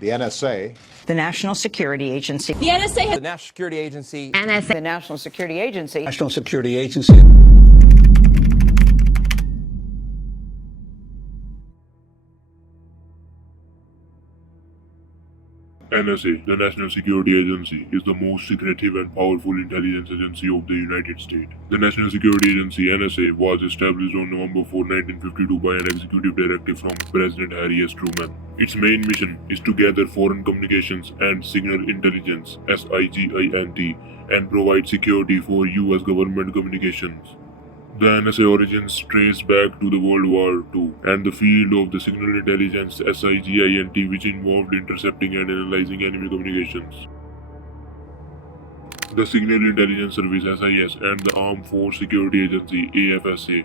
The NSA. The National Security Agency. The NSA. The National Security Agency. NSA. The National Security Agency. National Security Agency. NSA, the National Security Agency, is the most secretive and powerful intelligence agency of the United States. The National Security Agency, NSA, was established on November 4, 1952 by an executive directive from President Harry S. Truman. Its main mission is to gather foreign communications and signal intelligence, SIGINT, and provide security for U.S. government communications. The NSA origins trace back to the World War II and the field of the signal intelligence SIGINT, which involved intercepting and analyzing enemy communications. The Signal Intelligence Service SIS and the Armed Force Security Agency AFSA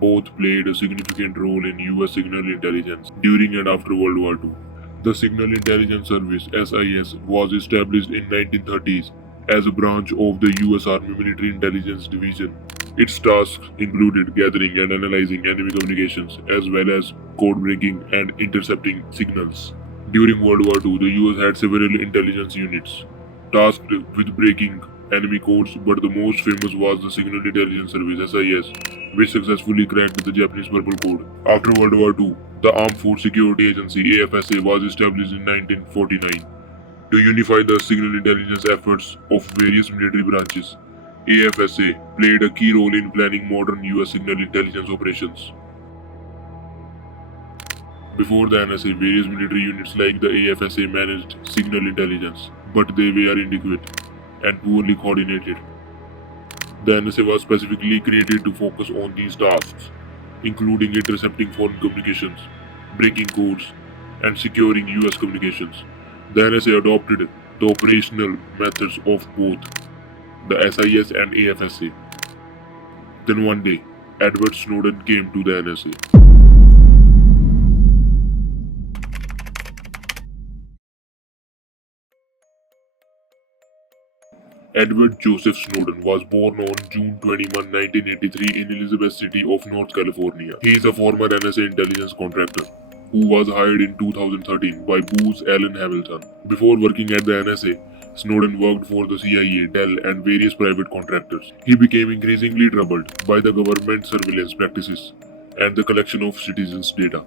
both played a significant role in US signal intelligence during and after World War II. The Signal Intelligence Service SIS was established in 1930s as a branch of the US Army Military Intelligence Division. Its tasks included gathering and analyzing enemy communications, as well as code-breaking and intercepting signals. During World War II, the US had several intelligence units tasked with breaking enemy codes, but the most famous was the Signal Intelligence Service SIS, which successfully cracked the Japanese Purple Code. After World War II, the Armed Force Security Agency AFSA was established in 1949 to unify the signal intelligence efforts of various military branches. AFSA played a key role in planning modern US signal intelligence operations. Before the NSA, various military units like the AFSA managed signal intelligence, but they were inadequate and poorly coordinated. The NSA was specifically created to focus on these tasks, including intercepting foreign communications, breaking codes, and securing US communications. The NSA adopted the operational methods of both the SIS and AFSA. Then one day, Edward Snowden came to the NSA. Edward Joseph Snowden was born on June 21, 1983 in Elizabeth City of North California. He is a former NSA intelligence contractor who was hired in 2013 by Booz Allen Hamilton. Before working at the NSA, Snowden worked for the CIA, Dell, and various private contractors. He became increasingly troubled by the government surveillance practices and the collection of citizens' data.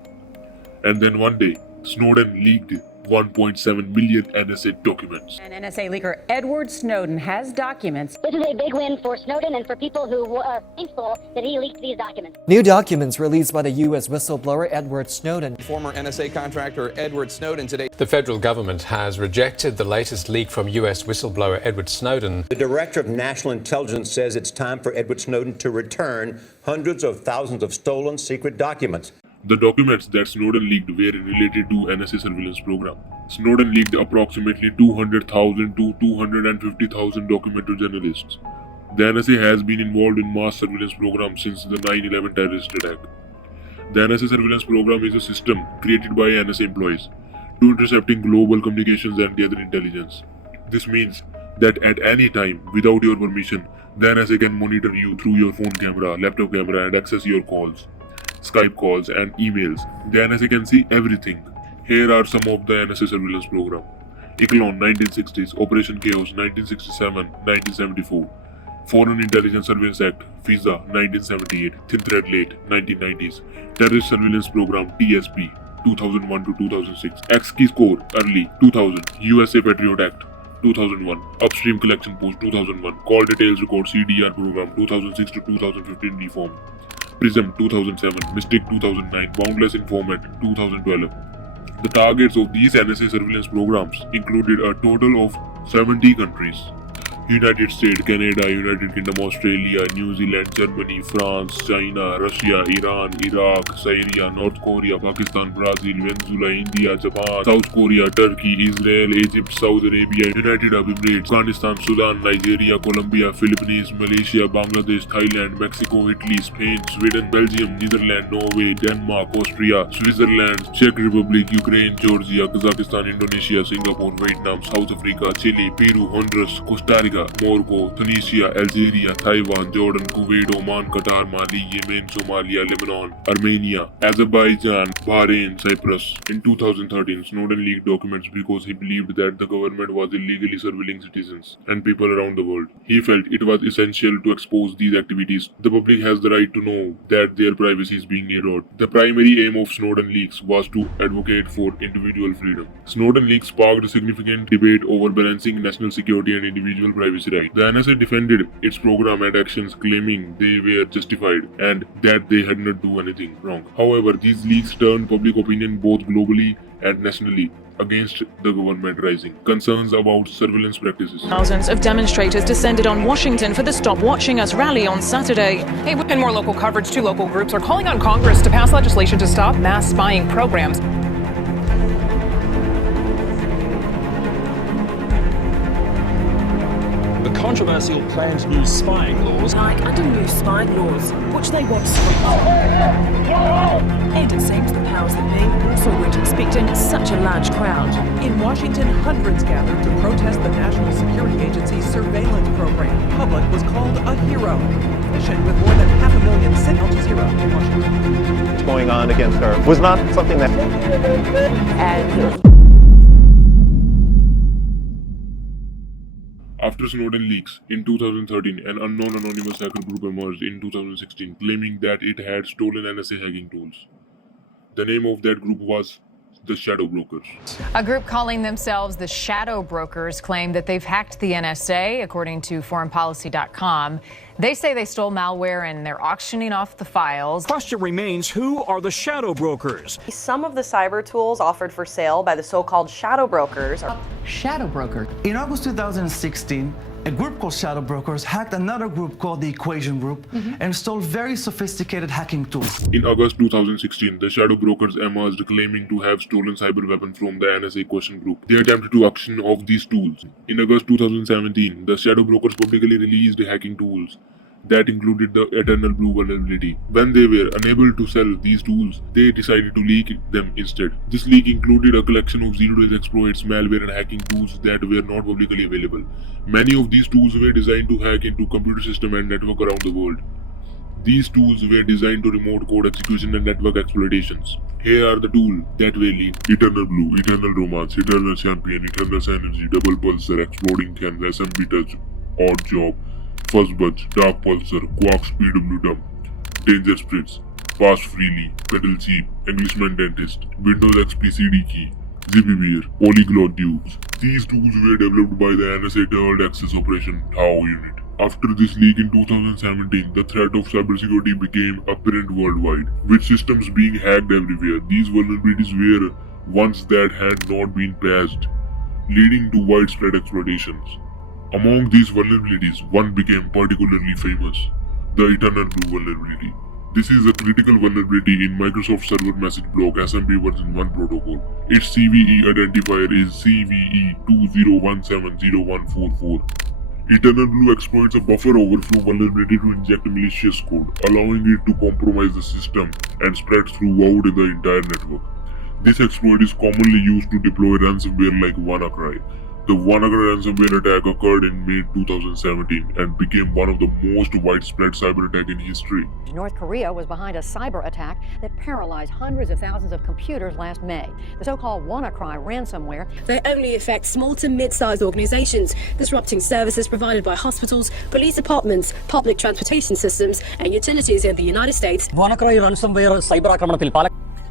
And then one day, Snowden leaked 1.7 million NSA documents. And NSA leaker Edward Snowden has documents. This is a big win for Snowden and for people who are thankful that he leaked these documents. New documents released by the U.S. whistleblower Edward Snowden. Former NSA contractor Edward Snowden today. The federal government has rejected the latest leak from U.S. whistleblower Edward Snowden. The Director of National Intelligence says it's time for Edward Snowden to return hundreds of thousands of stolen secret documents. The documents that Snowden leaked were related to NSA surveillance program. Snowden leaked approximately 200,000 to 250,000 documents to journalists. The NSA has been involved in mass surveillance programs since the 9/11 terrorist attack. The NSA surveillance program is a system created by NSA employees to intercepting global communications and gather intelligence. This means that at any time, without your permission, the NSA can monitor you through your phone camera, laptop camera, and access your calls, Skype calls, and emails. The NSA can see everything. Here are some of the NSA surveillance program. Echelon 1960s, Operation Chaos 1967, 1974, Foreign Intelligence Surveillance Act, FISA 1978, Thin Thread Late 1990s, Terrorist Surveillance Program TSP 2001 to 2006, X-Key Score Early 2000, USA Patriot Act 2001, Upstream Collection Post 2001, Call Details Record CDR Program 2006 to 2015 reform, Prism 2007, Mystic 2009, Boundless Informant 2012. The targets of these NSA surveillance programs included a total of 70 countries: United States, Canada, United Kingdom, Australia, New Zealand, Germany, France, China, Russia, Iran, Iraq, Syria, North Korea, Pakistan, Brazil, Venezuela, India, Japan, South Korea, Turkey, Israel, Egypt, Saudi Arabia, United Arab Emirates, Afghanistan, Sudan, Nigeria, Colombia, Philippines, Malaysia, Bangladesh, Thailand, Mexico, Italy, Spain, Sweden, Belgium, Netherlands, Norway, Denmark, Austria, Switzerland, Czech Republic, Ukraine, Georgia, Kazakhstan, Indonesia, Singapore, Vietnam, South Africa, Chile, Peru, Honduras, Costa Rica, Africa, Morocco, Tunisia, Algeria, Taiwan, Jordan, Kuwait, Oman, Qatar, Mali, Yemen, Somalia, Lebanon, Armenia, Azerbaijan, Bahrain, Cyprus. In 2013, Snowden leaked documents because he believed that the government was illegally surveilling citizens and people around the world. He felt it was essential to expose these activities. The public has the right to know that their privacy is being eroded. The primary aim of Snowden leaks was to advocate for individual freedom. Snowden leaks sparked a significant debate over balancing national security and individual privacy rights. The NSA defended its program and actions, claiming they were justified and that they had not done anything wrong. However, these leaks turned public opinion both globally and nationally against the government, rising concerns about surveillance practices. Thousands of demonstrators descended on Washington for the Stop Watching Us rally on Saturday. Hey, in more local coverage, 2 local groups are calling on Congress to pass legislation to stop mass spying programs. The controversial planned new spying laws, like under new spying laws, which they want stripped. And it seems the powers that be also weren't expecting such a large crowd. In Washington, hundreds gathered to protest the National Security Agency's surveillance program. The public was called a hero. Mission with more than 500,000 sit Al Jazeera in Washington. What's going on against her was not something that... After Snowden leaks in 2013, an unknown anonymous hacker group emerged in 2016, claiming that it had stolen NSA hacking tools. The name of that group was the Shadow Brokers. A group calling themselves the Shadow Brokers claim that they've hacked the NSA, according to foreignpolicy.com. They say they stole malware and they're auctioning off the files. Question remains, who are the shadow brokers? Some of the cyber tools offered for sale by the so-called shadow brokers are... Shadow broker. In August 2016, a group called Shadow Brokers hacked another group called the Equation Group and stole very sophisticated hacking tools. In August 2016, the Shadow Brokers emerged claiming to have stolen cyber weapons from the NSA Question Group. They attempted to auction off these tools. In August 2017, the Shadow Brokers publicly released hacking tools that included the EternalBlue vulnerability. When they were unable to sell these tools, they decided to leak them instead. This leak included a collection of zero-day exploits, malware and hacking tools that were not publicly available. Many of these tools were designed to hack into computer systems and network around the world. These tools were designed to remote code execution and network exploitations. Here are the tools that were leaked: EternalBlue, Eternal Romance, Eternal Champion, Eternal Synergy, Double Pulsar, Exploding Can, SMB Touch, Odd Job, Fuzzbudge, Dark Pulsar, Quark's PWDump, Danger Spritz, Pass Freely, Pedal Cheap, Englishman Dentist, Windows XP CD Key, Zippy Beer, Polyglot Dukes. These tools were developed by the NSA Third Access Operation Tau unit. After this leak in 2017, the threat of cybersecurity became apparent worldwide, with systems being hacked everywhere. These vulnerabilities were ones that had not been patched, leading to widespread exploitations. Among these vulnerabilities, one became particularly famous: the EternalBlue vulnerability. This is a critical vulnerability in Microsoft Server Message Block SMB version 1 protocol. Its CVE identifier is CVE20170144. EternalBlue exploits a buffer overflow vulnerability to inject malicious code, allowing it to compromise the system and spread throughout the entire network. This exploit is commonly used to deploy ransomware like WANNACRY. The WANNACRY ransomware attack occurred in May 2017 and became one of the most widespread cyber attacks in history. North Korea was behind a cyber attack that paralyzed hundreds of thousands of computers last May. The so-called WannaCry ransomware. They only affect small to mid-sized organizations, disrupting services provided by hospitals, police departments, public transportation systems, and utilities in the United States. WannaCry ransomware cyber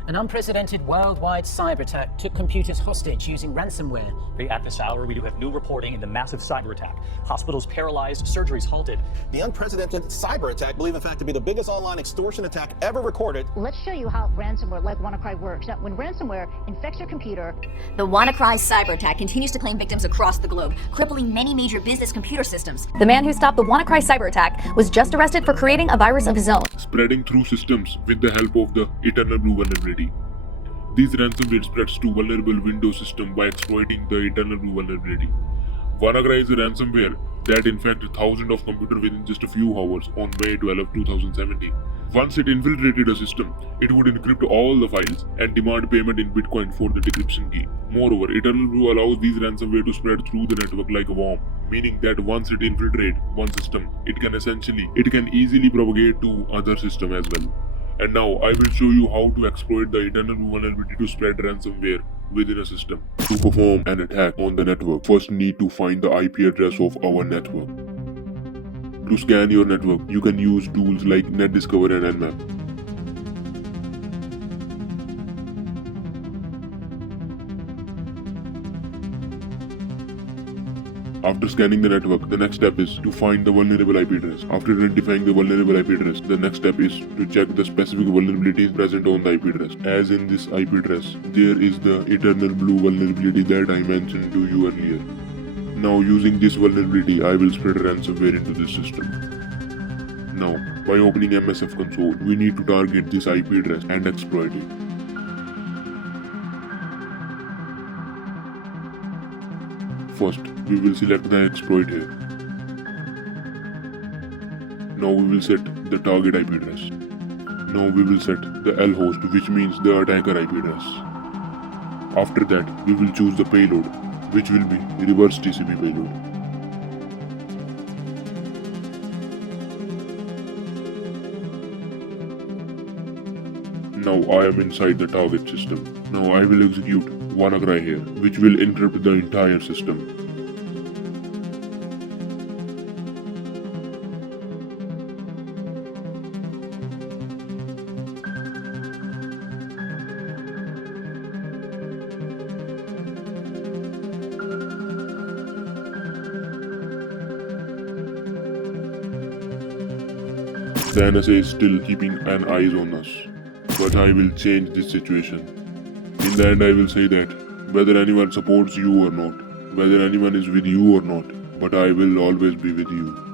An unprecedented worldwide cyber attack took computers hostage using ransomware. At this hour, we do have new reporting in the massive cyber attack. Hospitals paralyzed, surgeries halted. The unprecedented cyber attack, believed in fact to be the biggest online extortion attack ever recorded. Let's show you how ransomware like WannaCry works. Now, when ransomware infects your computer, the WannaCry cyber attack continues to claim victims across the globe, crippling many major business computer systems. The man who stopped the WannaCry cyber attack was just arrested for creating a virus of his own, spreading through systems with the help of the EternalBlue vulnerability. These ransomware spreads to vulnerable Windows system by exploiting the EternalBlue vulnerability. WannaCry is a ransomware that infected thousands of computers within just a few hours on May 12, 2017. Once it infiltrated a system, it would encrypt all the files and demand payment in Bitcoin for the decryption key. Moreover, EternalBlue allows these ransomware to spread through the network like a worm. meaning that once it infiltrates one system, it can easily propagate to other system as well. And now I will show you how to exploit the EternalBlue vulnerability to spread ransomware within a system. To perform an attack on the network, first need to find the IP address of our network. To scan your network, you can use tools like NetDiscover and Nmap. After scanning the network, the next step is to find the vulnerable IP address. After identifying the vulnerable IP address, the next step is to check the specific vulnerabilities present on the IP address. As in this IP address, there is the EternalBlue vulnerability that I mentioned to you earlier. Now using this vulnerability, I will spread ransomware into this system. Now, by opening MSF console, we need to target this IP address and exploit it. First, we will select the exploit here. Now we will set the target IP address. Now we will set the L host, which means the attacker IP address. After that, we will choose the payload, which will be reverse TCP payload. Now I am inside the target system. Now I will execute WANNACRY here, which will interrupt the entire system. The NSA is still keeping an eye on us, but I will change this situation. In the end, I will say that whether anyone supports you or not, whether anyone is with you or not, but I will always be with you.